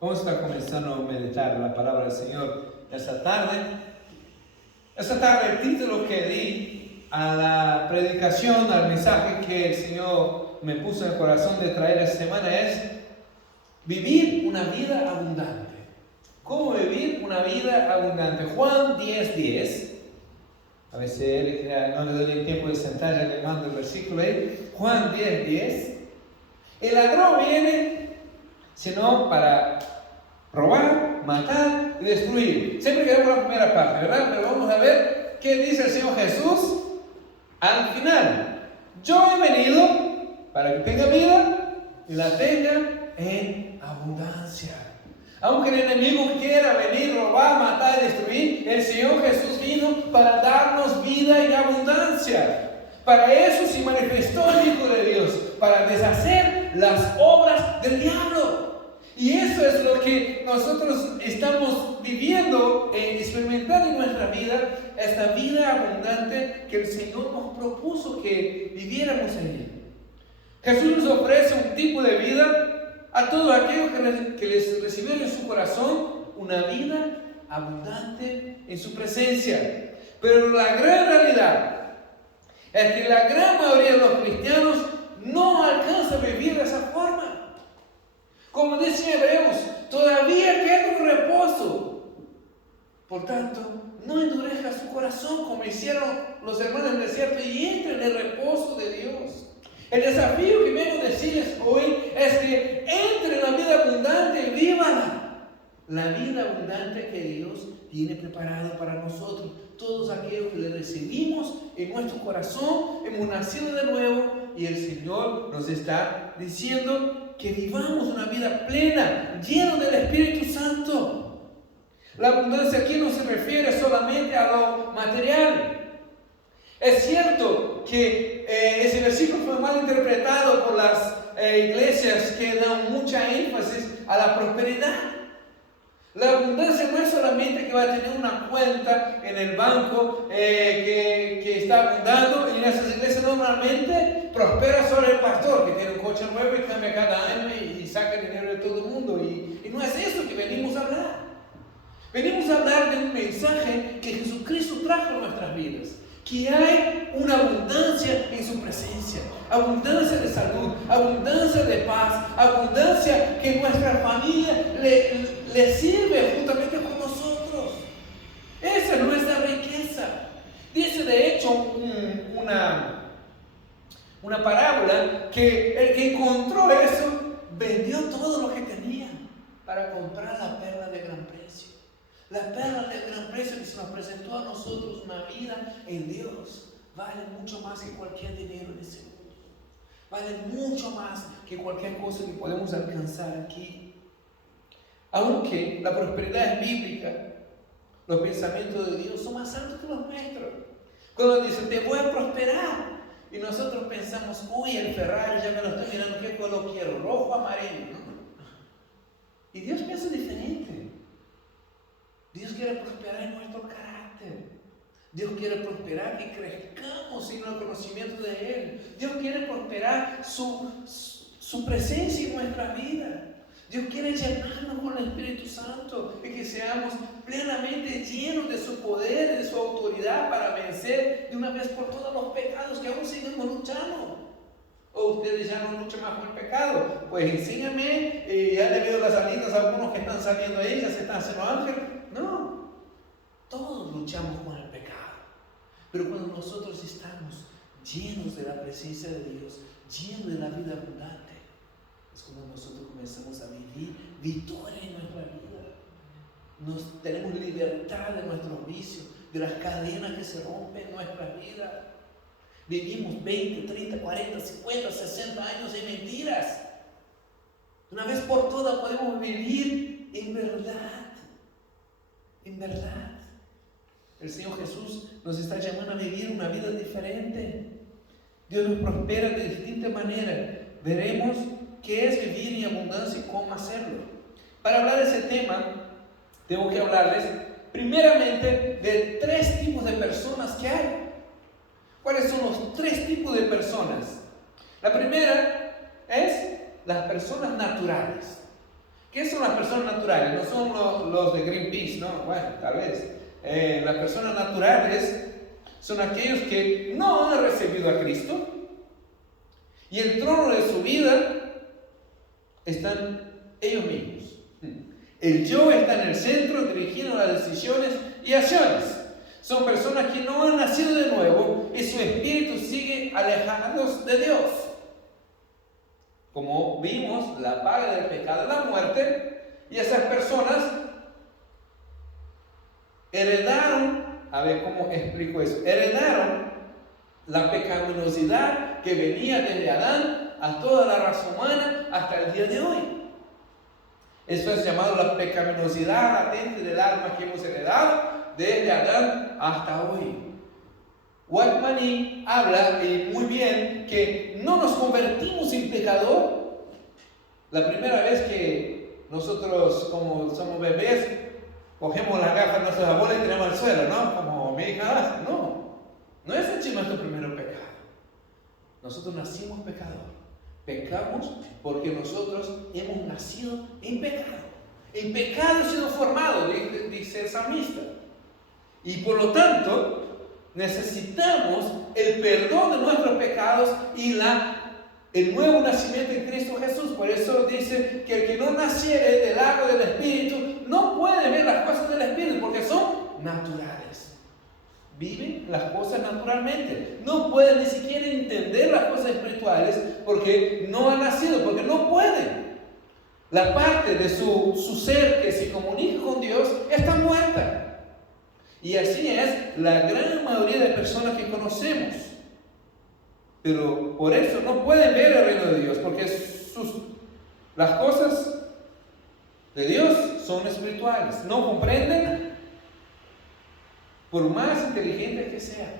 Vamos a estar comenzando a meditar la palabra del Señor esta tarde. Esta tarde el título que di a la predicación, al mensaje que el Señor me puso en el corazón de traer esta semana es vivir una vida abundante. ¿Cómo vivir una vida abundante? Juan 10:10. A veces no le doy el tiempo de sentar, ya le mando el versículo ahí. Juan 10:10. El ladrón viene sino para robar, matar y destruir. Siempre queremos la primera parte, ¿verdad? Pero vamos a ver qué dice el Señor Jesús al final. Yo he venido para que tenga vida y la tenga en abundancia. Aunque el enemigo quiera venir, robar, matar y destruir, el Señor Jesús vino para darnos vida en abundancia. Para eso se manifestó el Hijo de Dios, para deshacer las obras del diablo. Y eso es lo que nosotros estamos viviendo, experimentando en nuestra vida, esta vida abundante que el Señor nos propuso que viviéramos en Él. Jesús nos ofrece un tipo de vida a todos aquellos que les recibieron en su corazón, una vida abundante en su presencia. Pero la gran realidad es que la gran mayoría de los cristianos no alcanza a vivir de esa forma. Como dice Hebreos, todavía queda un reposo. Por tanto, no endurezca su corazón como hicieron los hermanos del desierto y entre en el reposo de Dios. El desafío que vengo a decirles hoy es que entre en la vida abundante y vívala. La vida abundante que Dios tiene preparado para nosotros. Todos aquellos que le recibimos en nuestro corazón, hemos nacido de nuevo y el Señor nos está diciendo que vivamos una vida plena, llena del Espíritu Santo. La abundancia aquí no se refiere solamente a lo material. Es cierto que ese versículo fue mal interpretado por las iglesias que dan mucha énfasis a la prosperidad. La abundancia no es solamente que va a tener una cuenta en el banco que está abundando, y en esas iglesias normalmente prospera sobre el pastor que tiene un coche nuevo y cambia cada año y saca dinero de todo el mundo. Y no es eso que venimos a hablar. Venimos a hablar de un mensaje que Jesucristo trajo a nuestras vidas. Que hay una abundancia en su presencia, abundancia de salud, abundancia de paz, abundancia que nuestra familia le sirve juntamente con nosotros. Esa es nuestra riqueza. Dice de hecho una parábola que el que encontró eso vendió todo lo que tenía para comprar la perla de gran precio. La perla de gran precio que se nos presentó a nosotros, una vida en Dios, vale mucho más que cualquier dinero en ese mundo. Vale mucho más que cualquier cosa que podemos alcanzar aquí. Aunque la prosperidad es bíblica, los pensamientos de Dios son más altos que los nuestros. Cuando dice, te voy a prosperar, y nosotros pensamos, uy, el Ferrari ya me lo estoy mirando, ¿qué color quiero? ¿Rojo o amarillo? ¿No? Y Dios piensa diferente. Dios quiere prosperar en nuestro carácter. Dios quiere prosperar que crezcamos en el conocimiento de Él. Dios quiere prosperar su presencia en nuestra vida. Dios quiere llenarnos con el Espíritu Santo y que seamos plenamente llenos de su poder, de su autoridad para vencer de una vez por todas los pecados que aún seguimos luchando. ¿O ustedes ya no luchan más con el pecado? Pues enséñame, ya debido a las salidas, algunos que están saliendo ahí ya se están haciendo ángeles. No, todos luchamos con el pecado, pero cuando nosotros estamos llenos de la presencia de Dios, llenos de la vida abundante, es cuando nosotros comenzamos a vivir victoria en nuestra vida. Tenemos libertad de nuestros vicios, de las cadenas que se rompen en nuestra vida. Vivimos 20, 30, 40, 50, 60 años en mentiras. Una vez por todas podemos vivir en verdad. En verdad, el Señor Jesús nos está llamando a vivir una vida diferente. Dios nos prospera de distinta manera. Veremos qué es vivir en abundancia y cómo hacerlo. Para hablar de ese tema, tengo que hablarles primeramente de 3 tipos de personas que hay. ¿Cuáles son los 3 tipos de personas? La primera es las personas naturales. ¿Qué son las personas naturales? No son los de Greenpeace, ¿no? Bueno, tal vez. Las personas naturales son aquellos que no han recibido a Cristo y el trono de su vida están ellos mismos. El yo está en el centro, dirigiendo las decisiones y acciones. Son personas que no han nacido de nuevo y su espíritu sigue alejados de Dios. Como vimos, la paga del pecado es la muerte, y esas personas heredaron, a ver cómo explico eso, heredaron la pecaminosidad que venía desde Adán a toda la raza humana hasta el día de hoy. Eso es llamado la pecaminosidad latente del alma que hemos heredado desde Adán hasta hoy. Whitman habla muy bien que no nos convertimos en pecador. La primera vez que nosotros, como somos bebés, cogemos las gafas de nuestros abuelos y tiramos al suelo, ¿no? Como mi hija hace. No es ese nuestro primer pecado. Nosotros nacimos pecadores. Pecamos porque nosotros hemos nacido en pecado. En pecado hemos sido formados, dice el salmista. Y por lo tanto, necesitamos el perdón de nuestros pecados y el nuevo nacimiento en Cristo Jesús. Por eso dice que el que no naciere del agua del Espíritu no puede ver las cosas del Espíritu porque son naturales. Viven las cosas naturalmente. No pueden ni siquiera entender las cosas espirituales porque no han nacido, porque no pueden. La parte de su ser que se comunica con Dios está muerta. Y así es la gran mayoría de personas que conocemos. Pero por eso no pueden ver el reino de Dios, porque las cosas de Dios son espirituales. No comprenden, por más inteligente que sea.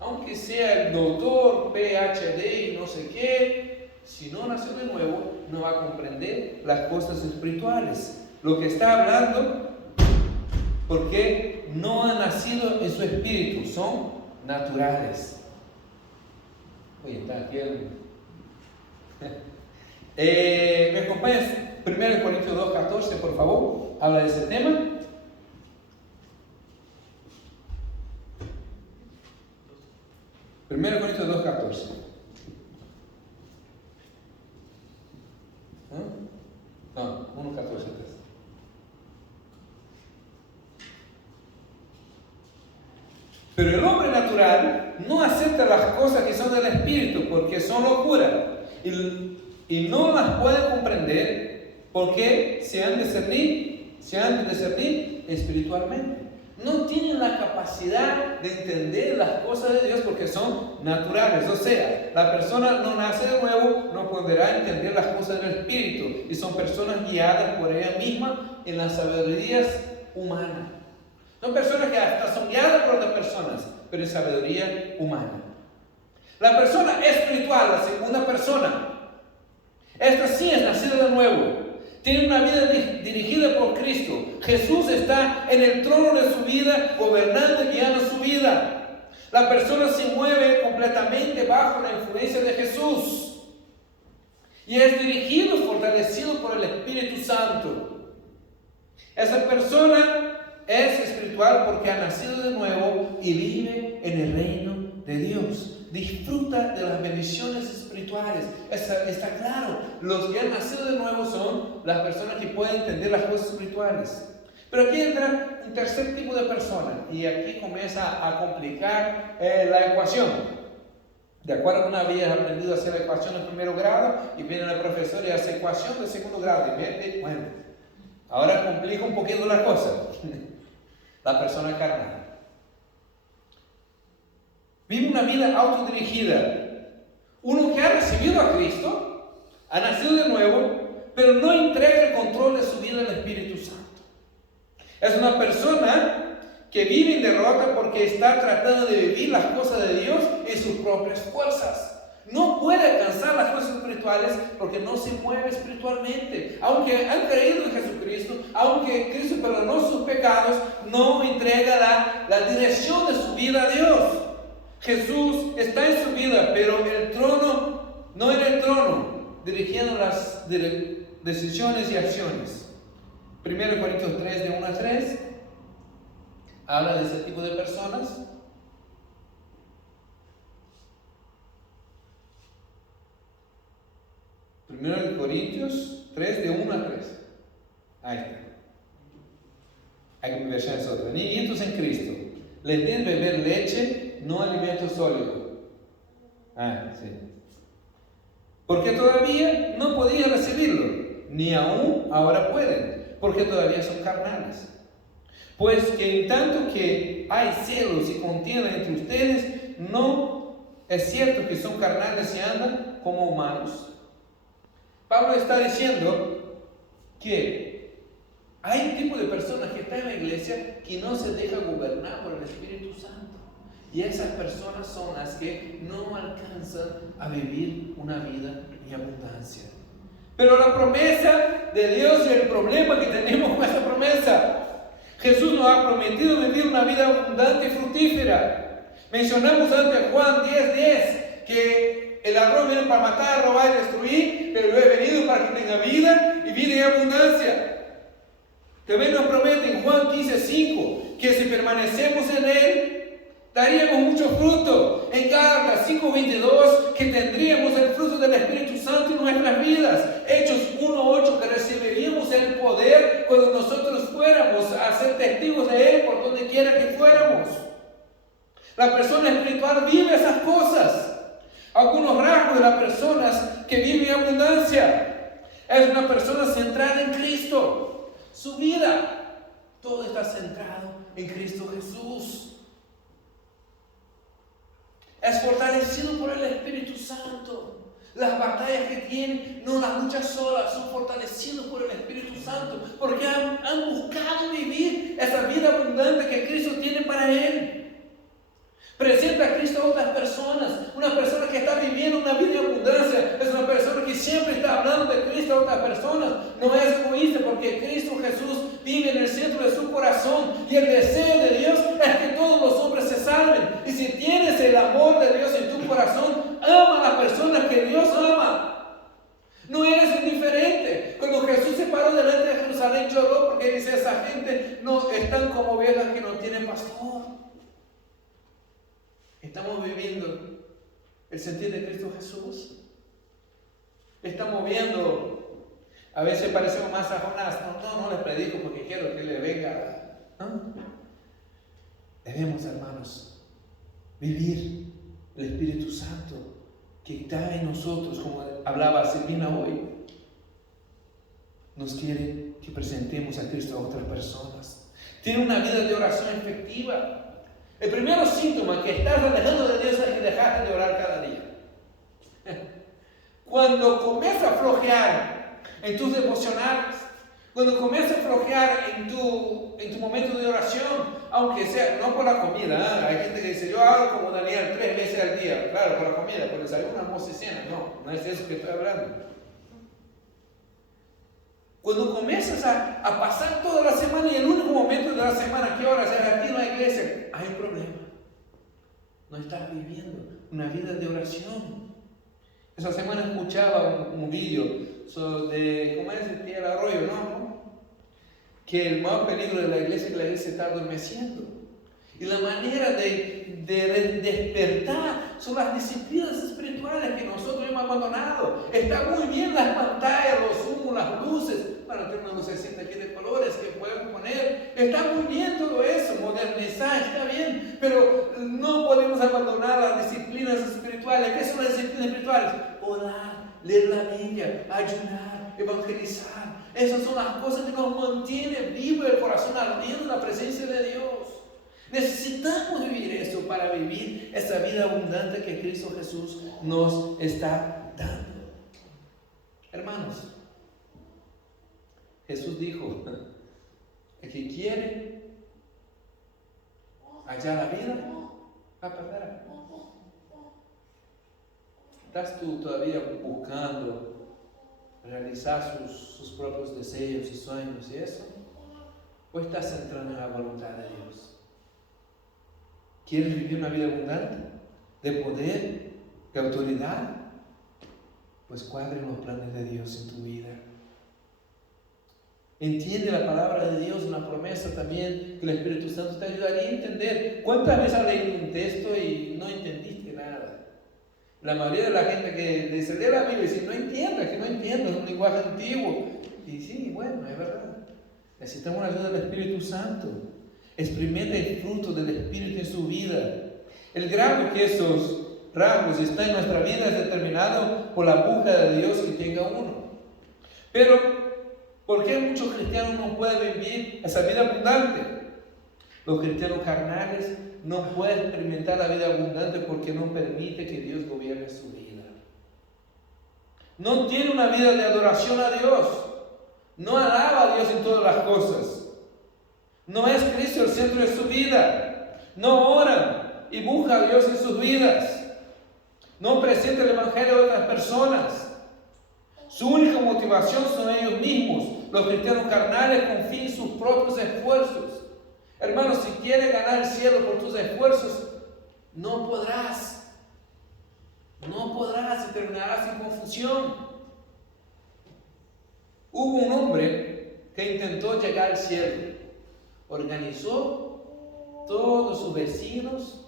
Aunque sea el doctor, PhD y no sé qué, si no nació de nuevo, no va a comprender las cosas espirituales. Lo que está hablando, porque no han nacido en su espíritu, son naturales. Oye, está aquí ¿me acompañas? 1 Corintios 2:14, por favor. Habla de ese tema. 1 Corintios 2:14. No, 1:14. Pero el hombre natural no acepta las cosas que son del Espíritu porque son locura y no las puede comprender porque se han de discernir espiritualmente. No tienen la capacidad de entender las cosas de Dios porque son naturales. O sea, la persona no nace de nuevo, no podrá entender las cosas del Espíritu y son personas guiadas por ella misma en las sabidurías humanas. Son personas que hasta son guiadas por otras personas, pero en sabiduría humana. La persona espiritual, la segunda persona, esta sí es nacida de nuevo. Tiene una vida dirigida por Cristo. Jesús está en el trono de su vida, gobernando y guiando su vida. La persona se mueve completamente bajo la influencia de Jesús. Y es dirigido, fortalecido por el Espíritu Santo. Esa persona es espiritual porque ha nacido de nuevo y vive en el reino de Dios. Disfruta de las bendiciones espirituales. Está claro, los que han nacido de nuevo son las personas que pueden entender las cosas espirituales. Pero aquí entra un tercer tipo de persona y aquí comienza a complicar la ecuación. De acuerdo a una vez aprendido a hacer la ecuación en primer grado y viene el profesor y hace ecuación de segundo grado y mete, bueno, ahora complica un poquito la cosa. La persona carnal vive una vida autodirigida. Uno que ha recibido a Cristo, ha nacido de nuevo, pero no entrega el control de su vida al Espíritu Santo. Es una persona que vive en derrota porque está tratando de vivir las cosas de Dios en sus propias fuerzas. No puede alcanzar las cosas espirituales porque no se mueve espiritualmente. Aunque han creído en Jesucristo, aunque Cristo perdonó sus pecados, no entrega la dirección de su vida a Dios. Jesús está en su vida, pero el trono, no en el trono, dirigiendo decisiones y acciones. 1 Corintios 3, de 1 a 3, habla de ese tipo de personas. Primero de Corintios 3, de 1 a 3. Ahí está. Hay que mi versión es otra. Niñitos en Cristo, les den beber leche, no alimento sólido. Sí. Porque todavía no podían recibirlo, ni aún ahora pueden, porque todavía son carnales. Pues que en tanto que hay celos y contienda entre ustedes, no es cierto que son carnales y andan como humanos. Pablo está diciendo que hay un tipo de personas que están en la iglesia que no se deja gobernar por el Espíritu Santo. Y esas personas son las que no alcanzan a vivir una vida en abundancia. Pero la promesa de Dios y el problema que tenemos con esa promesa. Jesús nos ha prometido vivir una vida abundante y fructífera. Mencionamos antes Juan 10:10, que el ladrón viene para matar, robar y destruir, pero yo he venido para que tenga vida y vida en abundancia. También nos promete en Juan 15:5 que si permanecemos en Él, daríamos mucho fruto. En Gálatas 5:22 que tendríamos el fruto del Espíritu Santo en nuestras vidas. Hechos 1:8 que recibiríamos el poder cuando nosotros fuéramos a ser testigos de Él por donde quiera que fuéramos. La persona espiritual vive esas cosas. Algunos rasgos de las personas que viven en abundancia. Es una persona centrada en Cristo. Su vida, todo está centrado en Cristo Jesús. Es fortalecido por el Espíritu Santo. Las batallas que tiene no las lucha solas, son fortalecidos por el Espíritu Santo, porque han buscado vivir esa vida abundante que Cristo tiene para él. Presenta a Cristo a otras personas. Una persona que está viviendo una vida de abundancia es una persona que siempre está hablando de Cristo a otras personas. No es egoísta, porque Cristo Jesús vive en el centro de su corazón. Y el deseo de Dios es que todos los hombres se salven. Y si tienes el amor de Dios en tu corazón, ama a las personas que Dios ama. No eres indiferente. Cuando Jesús se paró delante de Jerusalén, lloró porque dice: esa gente no están como ovejas que no tienen pastor. ¿Estamos viviendo el sentir de Cristo Jesús? ¿Estamos viendo? A veces parecemos más a Jonás. No les predico porque quiero que le venga. ¿No? Debemos, hermanos, vivir el Espíritu Santo que está en nosotros, como hablaba Silvina hoy. Nos quiere que presentemos a Cristo a otras personas. Tiene una vida de oración efectiva. El primer síntoma que estás alejando de Dios es que dejaste de orar cada día. Cuando comienzas a flojear en tus devocionales, cuando comienzas a flojear en tu momento de oración, aunque sea no por la comida, hay gente que dice: yo hago como Daniel 3 veces al día. Claro, por la comida, por desayuno, almuerzo y cena. No es eso que estoy hablando. Cuando comienzas a pasar toda la semana y el único momento de la semana que oras es aquí en la iglesia, hay un problema. No estás viviendo una vida de oración. Esa semana escuchaba un vídeo de, ¿cómo es? El Arroyo, ¿no? Que el mayor peligro de la iglesia es que la iglesia está adormeciendo. Y la manera de despertar son las disciplinas espirituales que nosotros hemos abandonado. Está muy bien las pantallas, los humos, las luces. Bueno, tengo una lucecita aquí de colores que podemos poner. Está muy bien todo eso, modernizar, está bien. Pero no podemos abandonar las disciplinas espirituales. ¿Qué son las disciplinas espirituales? Orar, leer la Biblia, ayunar, evangelizar. Esas son las cosas que nos mantienen vivo el corazón ardiendo en la presencia de Dios. Necesitamos vivir eso para vivir esa vida abundante que Cristo Jesús nos está dando. Hermanos, Jesús dijo: el que quiere hallar la vida, va a perder. ¿Estás tú todavía buscando realizar sus propios deseos y sueños y eso? ¿O estás entrando en la voluntad de Dios? ¿Quieres vivir una vida abundante? ¿De poder? ¿De autoridad? Pues cuadren los planes de Dios en tu vida. Entiende la palabra de Dios, una promesa también que el Espíritu Santo te ayudaría a entender. ¿Cuántas veces has leído un texto y no entendiste nada? La mayoría de la gente que dice, lee la Biblia y dice, no entiendo, es que no entiendo, es un lenguaje antiguo. Y sí, bueno, es verdad. Necesitamos la ayuda del Espíritu Santo. Experimente el fruto del Espíritu en su vida. El grado que esos rasgos están en nuestra vida es determinado por la búsqueda de Dios que tenga uno. Pero, ¿por qué muchos cristianos no pueden vivir esa vida abundante? Los cristianos carnales no pueden experimentar la vida abundante porque no permite que Dios gobierne su vida. No tiene una vida de adoración a Dios. No alaba a Dios en todas las cosas. No es Cristo el centro de su vida. No oran y buscan a Dios en sus vidas. No presentan el Evangelio a otras personas. Su única motivación son ellos mismos. Los cristianos carnales confían en sus propios esfuerzos. Hermanos, si quieres ganar el cielo por tus esfuerzos, no podrás. No podrás y terminarás en confusión. Hubo un hombre que intentó llegar al cielo. Organizó todos sus vecinos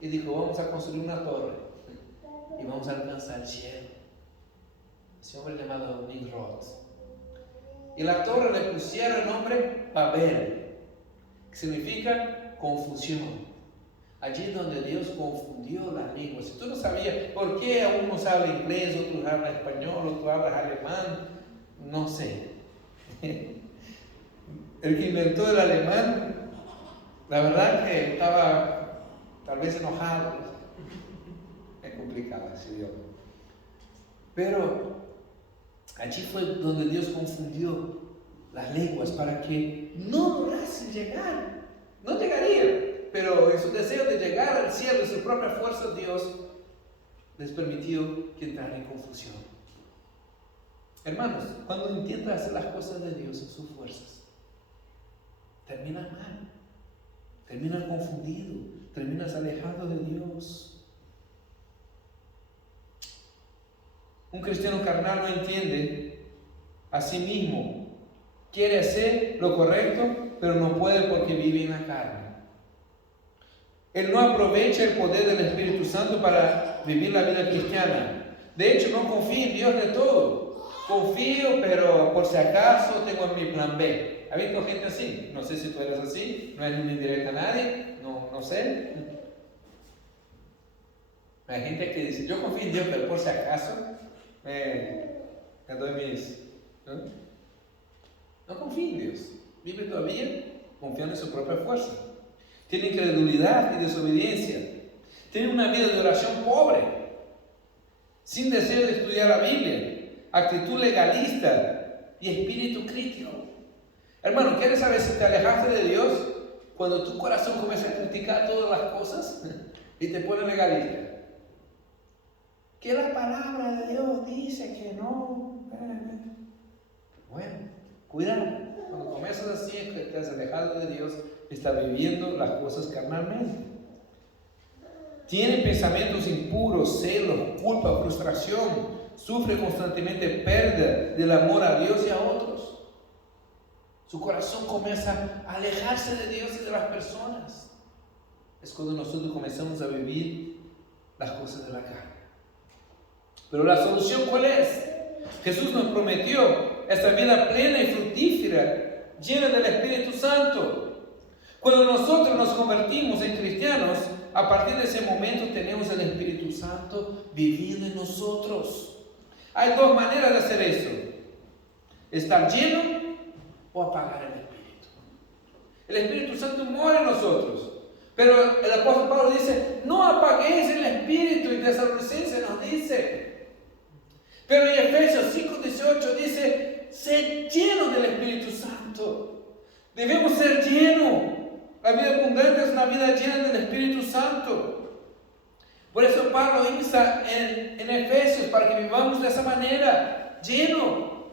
y dijo, vamos a construir una torre y vamos a alcanzar el cielo. Ese hombre llamado Nick Roth. Y la torre le pusieron el nombre Babel, que significa confusión. Allí es donde Dios confundió las lenguas. Si tú no sabías por qué unos hablan inglés, otros hablan español, otros hablan alemán, no sé. El que inventó el alemán, la verdad que estaba tal vez enojado. Es complicado ese idioma. Pero allí fue donde Dios confundió las lenguas para que no lograsen llegar. No llegarían, pero en su deseo de llegar al cielo, en su propia fuerza, Dios les permitió que entraran en confusión. Hermanos, cuando intentas hacer las cosas de Dios en sus fuerzas, terminas mal, terminas confundido, terminas alejado de Dios. Un cristiano carnal no entiende a sí mismo, quiere hacer lo correcto, pero no puede porque vive en la carne. Él no aprovecha el poder del Espíritu Santo para vivir la vida cristiana. De hecho, no confía en Dios de todo. Confío, pero por si acaso tengo mi plan B. ¿Ha visto gente así? No sé si tú eres así, no es ni indirecta a nadie, no sé. Hay gente que dice, yo confío en Dios, pero por si acaso me doy mis... No confía en Dios, vive todavía confiando en su propia fuerza. Tiene incredulidad y desobediencia. Tiene una vida de oración pobre, sin deseo de estudiar la Biblia, actitud legalista y espíritu crítico. Hermano, ¿quieres saber si te alejaste de Dios? Cuando tu corazón comienza a criticar todas las cosas y te pone legalista. Que la palabra de Dios dice que no. Bueno, cuidado. Cuando comienzas así, es que te has alejado de Dios, estás viviendo las cosas carnalmente. Tiene pensamientos impuros, celos, culpa, frustración. Sufre constantemente pérdida del amor a Dios y a otros. Su corazón comienza a alejarse de Dios y de las personas. Es cuando nosotros comenzamos a vivir las cosas de la carne. Pero la solución, ¿cuál es? Jesús nos prometió esta vida plena y fructífera, llena del Espíritu Santo. Cuando nosotros nos convertimos en cristianos, a partir de ese momento tenemos el Espíritu Santo viviendo en nosotros. Hay dos maneras de hacer eso: estar lleno o apagar el Espíritu. El Espíritu Santo mora en nosotros, pero el apóstol Pablo dice, no apaguéis el Espíritu, y Tesalonicenses nos dice. Pero en Efesios 5:18 dice, sed llenos del Espíritu Santo. Debemos ser llenos. La vida abundante es una vida llena del Espíritu Santo. Por eso Pablo insta en Efesios para que vivamos de esa manera, lleno.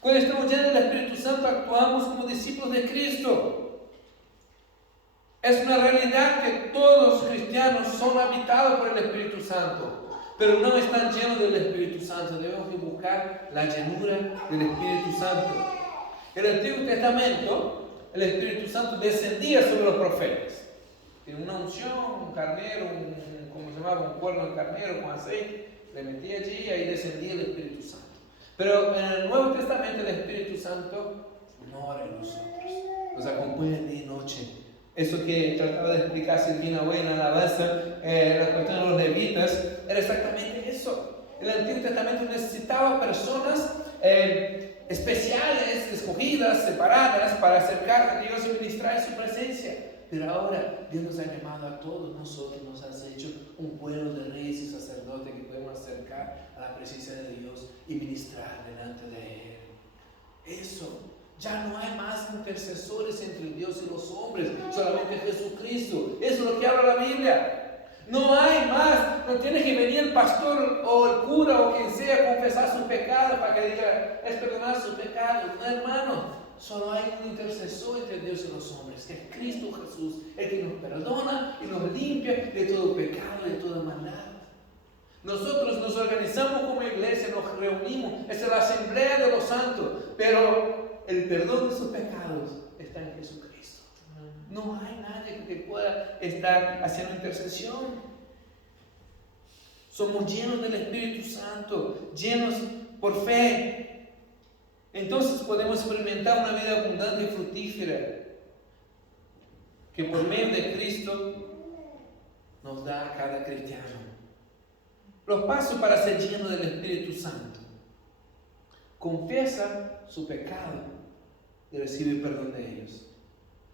Cuando estamos llenos del Espíritu Santo, actuamos como discípulos de Cristo. Es una realidad que todos los cristianos son habitados por el Espíritu Santo, pero no están llenos del Espíritu Santo. Debemos buscar la llenura del Espíritu Santo. En el Antiguo Testamento, el Espíritu Santo descendía sobre los profetas. Tiene una unción, un carnero, ¿cómo se llamaba? Un cuerno de carnero con aceite. Le metía allí y ahí descendía el Espíritu Santo. Pero en el Nuevo Testamento el Espíritu Santo mora en nosotros. Nos acompaña día y noche. Eso que trataba de explicar Silvina hoy en la alabanza, la cuestión de los levitas, era exactamente eso. El Antiguo Testamento necesitaba personas especiales, escogidas, separadas, para acercar a Dios y ministrar en su presencia. Pero ahora Dios nos ha llamado a todos nosotros, nos ha hecho un pueblo de reyes y sacerdotes que podemos acercar a la presencia de Dios y ministrar delante de Él. Eso, ya no hay más intercesores entre Dios y los hombres, solamente Jesucristo. Eso es lo que habla la Biblia. No hay más, no tiene que venir el pastor o el cura o quien sea a confesar sus pecados para que diga, es perdonar sus pecados. No, hermano. Solo hay un intercesor entre Dios y los hombres, que es Cristo Jesús, el que nos perdona y nos limpia de todo pecado y de toda maldad. Nosotros nos organizamos como iglesia, nos reunimos, es la asamblea de los santos, pero el perdón de sus pecados está en Jesucristo. No hay nadie que pueda estar haciendo intercesión. Somos llenos del Espíritu Santo, llenos por fe. Entonces podemos experimentar una vida abundante y fructífera que por medio de Cristo nos da a cada cristiano. Los pasos para ser lleno del Espíritu Santo: confiesa su pecado y recibe perdón de ellos.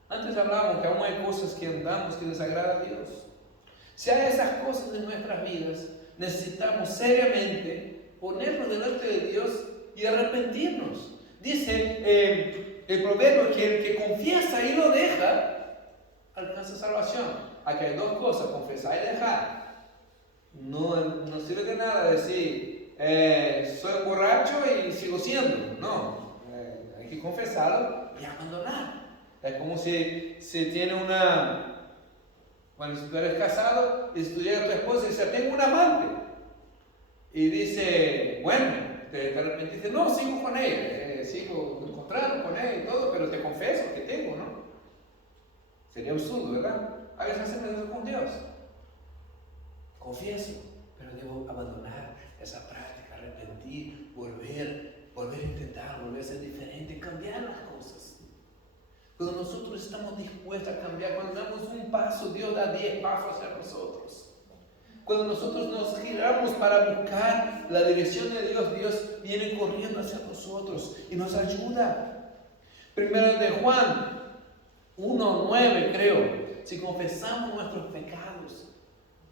Antes hablábamos que aún hay cosas que andamos que desagradan a Dios. Si hay esas cosas en nuestras vidas, necesitamos seriamente ponernos delante de Dios y arrepentirnos. Dice el proverbio que el que confiesa y lo deja, alcanza salvación. Aquí hay dos cosas: confesar y dejar. No sirve de nada decir, soy borracho y sigo siendo. No, hay que confesarlo y abandonar. Es como si tiene bueno, si tú eres casado y si tú llegas a tu esposa y dices, tengo un amante. Y dice, bueno, te arrepentiste, no, sigo con ella, sigo encontrando con ella y todo, pero te confieso que tengo, ¿no? Sería absurdo, ¿verdad? A veces hacemos eso con Dios. Confieso, pero debo abandonar esa práctica, arrepentir, volver a intentar, volver a ser diferente, cambiar las cosas. Cuando nosotros estamos dispuestos a cambiar, cuando damos un paso, Dios da 10 pasos hacia nosotros. Cuando nosotros nos giramos para buscar la dirección de Dios, Dios viene corriendo hacia nosotros y nos ayuda. Primero de Juan 1:9, creo. Si confesamos nuestros pecados,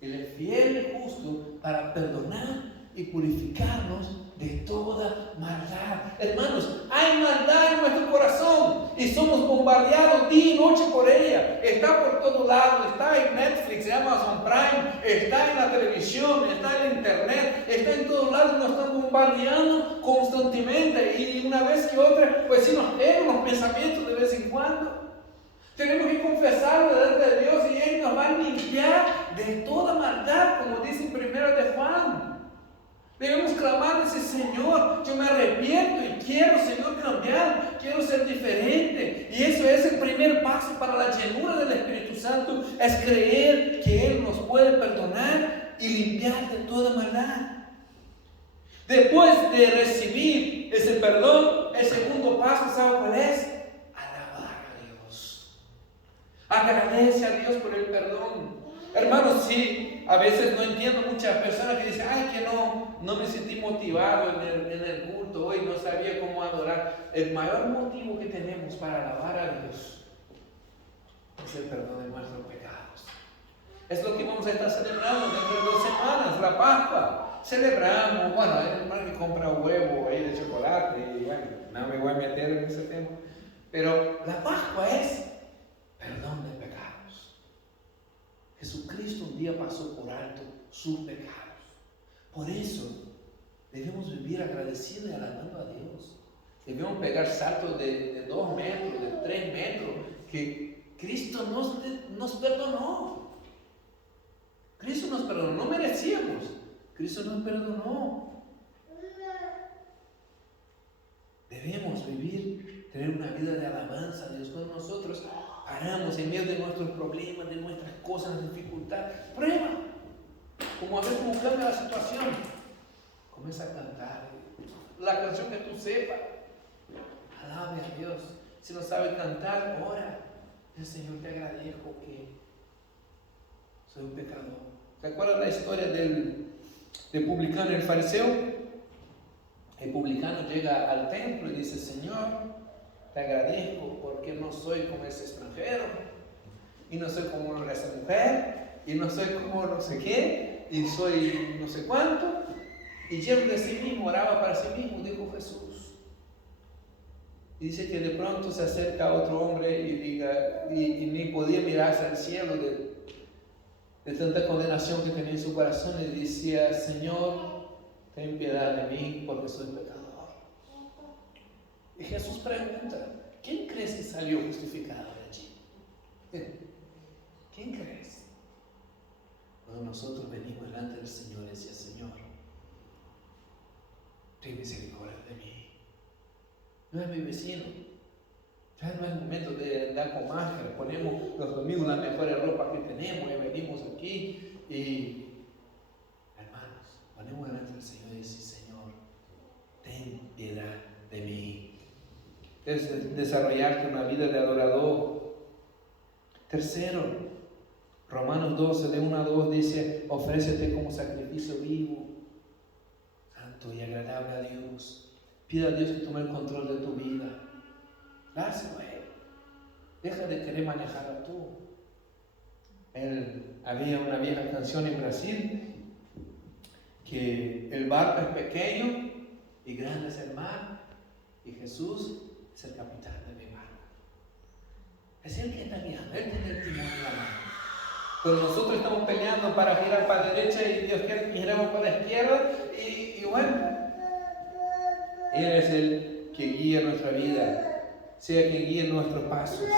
Él es fiel y justo para perdonar y purificarnos de toda maldad. Hermanos, hay maldad en nuestro corazón y somos bombardeados día y noche por ella. Está por todos lados, está en Netflix, en Amazon Prime, está en la televisión, está en internet, está en todos lados. Nos están bombardeando constantemente y una vez que otra, pues sí nos llegan unos pensamientos de vez en cuando. Tenemos que confesarlo delante de Dios y Él nos va a limpiar de toda maldad, como dice en 1 de Juan. Debemos clamar, dice, Señor, yo me arrepiento y quiero, Señor, cambiar, quiero ser diferente. Y eso es el primer paso para la llenura del Espíritu Santo, es creer que Él nos puede perdonar y limpiar de toda maldad. Después de recibir ese perdón, el segundo paso, ¿sabe cuál es? Alabar a Dios. Agradece a Dios por el perdón. Hermanos, sí, a veces no entiendo muchas personas que dicen, ay, que no me sentí motivado en el culto hoy, no sabía cómo adorar. El mayor motivo que tenemos para alabar a Dios es el perdón de nuestros pecados. Es lo que vamos a estar celebrando dentro de 2 semanas, la Pascua. Celebramos, bueno, hay un hermano que compra huevo ahí de chocolate y bueno, no me voy a meter en ese tema. Pero la Pascua es perdón de pecados. Jesucristo un día pasó por alto sus pecados. Por eso debemos vivir agradecidos y alabando a Dios. Debemos pegar saltos de 2 metros, de 3 metros, que Cristo nos perdonó. Cristo nos perdonó, no merecíamos. Cristo nos perdonó. Debemos tener una vida de alabanza a Dios. Cuando nosotros paramos en medio de nuestros problemas, de nuestras cosas, de dificultad, prueba. Como a ver cómo cambia la situación. Comienza a cantar la canción que tú sepas. Alabe a Dios. Si no sabe cantar, ora. El Señor, te agradezco que soy un pecador. ¿Se acuerdan la historia del publicano y el fariseo? El publicano llega al templo y dice: Señor, te agradezco porque no soy como ese extranjero, y no soy como esa mujer, y no soy como no sé qué, y soy no sé cuánto. Y lleno de sí mismo, oraba para sí mismo, dijo Jesús. Y dice que de pronto se acerca a otro hombre y diga, y ni podía mirar hacia el cielo de tanta condenación que tenía en su corazón, y decía: Señor, ten piedad de mí porque soy pecador. Y Jesús pregunta: ¿quién crees que salió justificado de allí? ¿Quién crees? Cuando nosotros venimos delante del Señor y decía: Señor, ten misericordia de mí. No es mi vecino. Ya no es el momento de andar con máscara. Ponemos los domingos las mejores ropas que tenemos y venimos aquí. Y, hermanos, ponemos delante del Señor y decimos: Señor, ten piedad de mí. Es desarrollarte una vida de adorador. Tercero, Romanos 12, de 1 a 2 dice: ofrécete como sacrificio vivo, santo y agradable a Dios. Pida a Dios que tome el control de tu vida. Dáselo a Él. Deja de querer manejarlo tú. Había una vieja canción en Brasil que el barco es pequeño y grande es el mar, y Jesús es el capitán de mi barco. Es Él que está guiando, Él tiene el timón en la mano. Pero nosotros estamos peleando para girar para la derecha y Dios quiere que giremos para la izquierda, y bueno, Él es el que guía nuestra vida, sea que guíe nuestros pasos.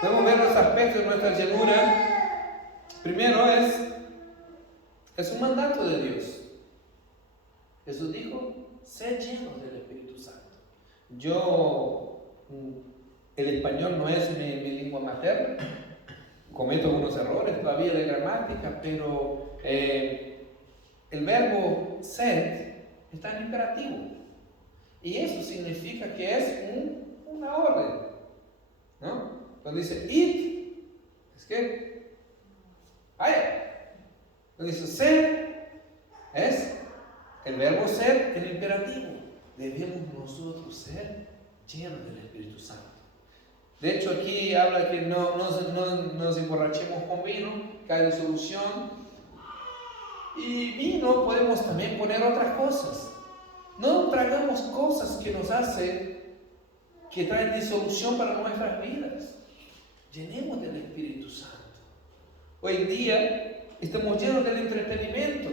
Podemos ver los aspectos de nuestra llenura. Primero es un mandato de Dios. Jesús dijo: sé llenos del Espíritu Santo. El español no es mi lengua materna, cometo algunos errores todavía de gramática, pero el verbo ser está en imperativo, y eso significa que es una orden, ¿no? Cuando dice id, es que vaya. Cuando dice ser, es el verbo ser en imperativo. Debemos nosotros ser llenos del Espíritu Santo. De hecho, aquí habla que no nos emborrachemos con vino, que hay disolución. Y vino podemos también poner otras cosas. No tragamos cosas que nos hacen, que traen disolución para nuestras vidas. Llenemos del Espíritu Santo. Hoy en día estamos llenos del entretenimiento.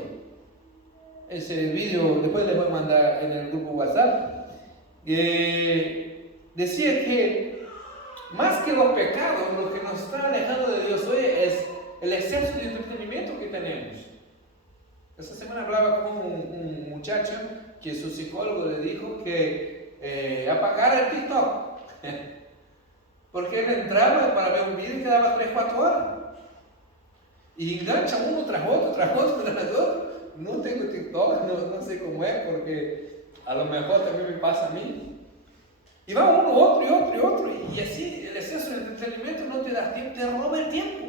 Ese video después les voy a mandar en el grupo WhatsApp. Decía que más que los pecados, lo que nos está alejando de Dios hoy es el exceso de entretenimiento que tenemos. Esta semana hablaba con un muchacho que su psicólogo le dijo que apagara el TikTok. Porque él entraba para ver un video y quedaba 3-4 horas. Y engancha uno tras otro. No tengo TikTok, no sé cómo es, porque a lo mejor también me pasa a mí. Y va uno, otro, y así el exceso de entretenimiento no te da tiempo, te roba el tiempo.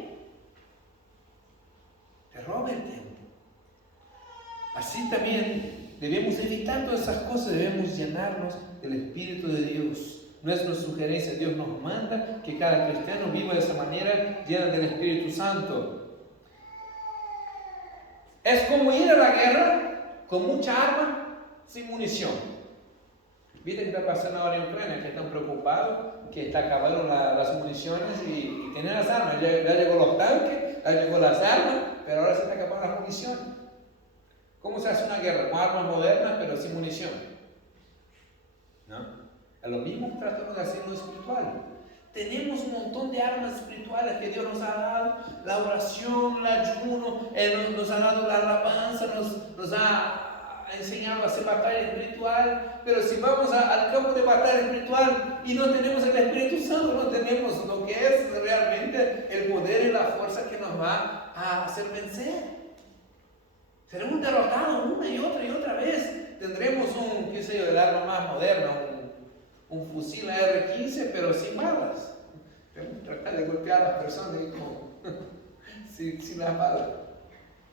Así también debemos evitar todas esas cosas, debemos llenarnos del Espíritu de Dios. No es una sugerencia, Dios nos manda que cada cristiano viva de esa manera, llena del Espíritu Santo. Es como ir a la guerra con mucha arma, sin munición. ¿Viste qué está pasando ahora en Ucrania? Que están preocupados, que está acabando las municiones y tienen las armas. Ya llegó los tanques, ya llegó las armas, pero ahora se está acabando las municiones. ¿Cómo se hace una guerra? Con armas modernas, pero sin munición. ¿No? Es lo mismo que tratamos de hacer en lo espiritual. Tenemos un montón de armas espirituales que Dios nos ha dado: la oración, el ayuno, nos ha dado la alabanza, nos ha enseñado a hacer batalla espiritual, pero si vamos al campo de batalla espiritual y no tenemos el Espíritu Santo, no tenemos lo que es realmente el poder y la fuerza que nos va a hacer vencer. Seremos derrotados una y otra vez. Tendremos el arma más moderna, un fusil AR-15, pero sin balas. Tenemos que tratar de golpear a las personas sin las balas.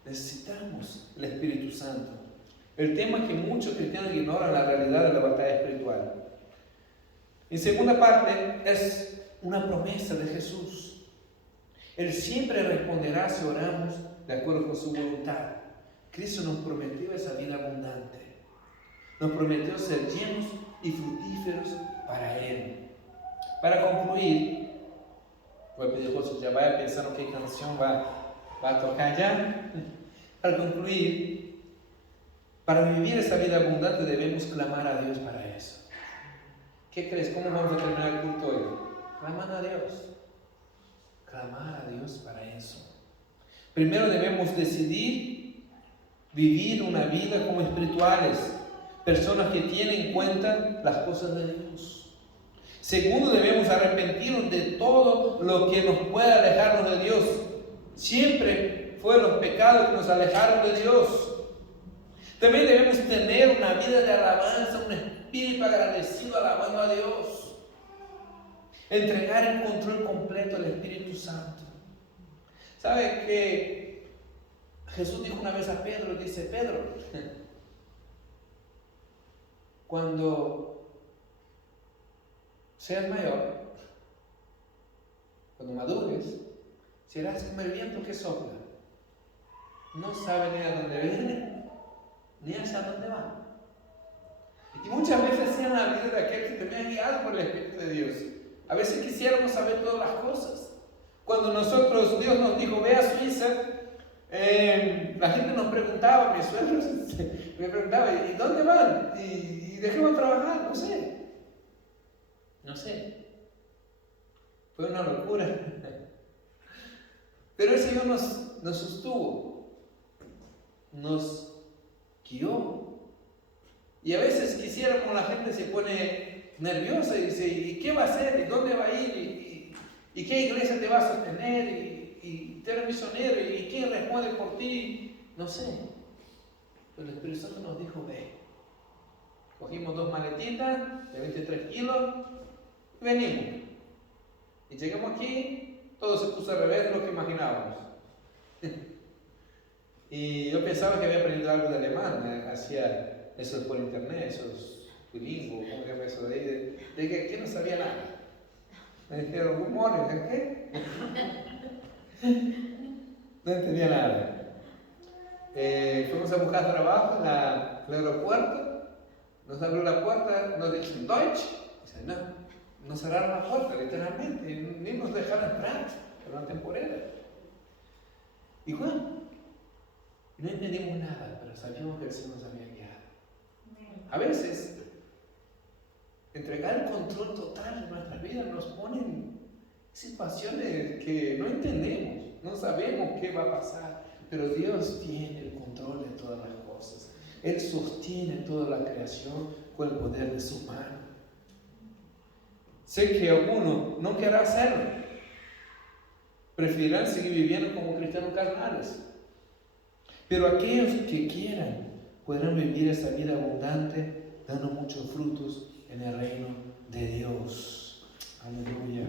Necesitamos el Espíritu Santo. El tema es que muchos cristianos ignoran la realidad de la batalla espiritual. En segunda parte es una promesa de Jesús. Él siempre responderá si oramos de acuerdo con su voluntad. Cristo nos prometió esa vida abundante. Nos prometió ser llenos y fructíferos para Él. Para concluir, voy a pedir a José, ya vaya pensando qué canción va a tocar ya. Para concluir, para vivir esa vida abundante debemos clamar a Dios para eso. ¿Qué crees? ¿Cómo vamos a terminar el culto hoy? Clamando a Dios. Clamar a Dios para eso. Primero debemos decidir vivir una vida como espirituales, personas que tienen en cuenta las cosas de Dios. Segundo, debemos arrepentirnos de todo lo que nos pueda alejarnos de Dios. Siempre fueron los pecados que nos alejaron de Dios. También debemos tener una vida de alabanza, un espíritu agradecido alabando a Dios. Entregar el control completo al Espíritu Santo. ¿Sabe que Jesús dijo una vez a Pedro, dice, Pedro, cuando seas mayor, cuando madures, serás como el viento que sopla. No sabe ni a dónde viene, ni hacia dónde va. Y muchas veces sea la vida de aquel que te ha guiado por el Espíritu de Dios. A veces quisiéramos saber todas las cosas. Cuando Dios nos dijo, ve a Suiza, la gente nos preguntaba, mis suegros me preguntaban, ¿y dónde van? ¿Y de qué van a trabajar? No sé. Fue una locura. Pero el Señor nos sostuvo, nos guió. Y a veces quisiéramos, la gente se pone nerviosa y dice, ¿y qué va a hacer? ¿Y dónde va a ir? ¿Y qué iglesia te va a sostener? ¿Y tú eres misionero? ¿Y quién responde por ti? No sé. Pero el Espíritu Santo nos dijo, ve. Cogimos 2 maletitas de 23 kilos y venimos. Y llegamos aquí, todo se puso al revés de lo que imaginábamos. Y yo pensaba que había aprendido algo de alemán, hacía eso por internet, esos bilingües, ¿cómo se llama eso de ahí? De que aquí no sabía nada. Me dijeron, good morning, ¿qué? No entendía nada. Fuimos a buscar trabajo en el aeropuerto, nos abrió la puerta, nos dijeron Deutsch, dice, nos cerraron la puerta literalmente, ni nos dejaron entrar, era una temporada. Y bueno, no entendimos nada, pero sabíamos que el Señor nos había guiado. A veces, entregar el control total de nuestras vidas nos pone en situaciones que no entendemos, no sabemos qué va a pasar, pero Dios tiene el control de todas las cosas. Él sostiene toda la creación con el poder de su mano. Sé que alguno no querrá hacerlo, preferirán seguir viviendo como cristianos carnales, pero aquellos que quieran podrán vivir esa vida abundante, dando muchos frutos en el reino de Dios. Aleluya.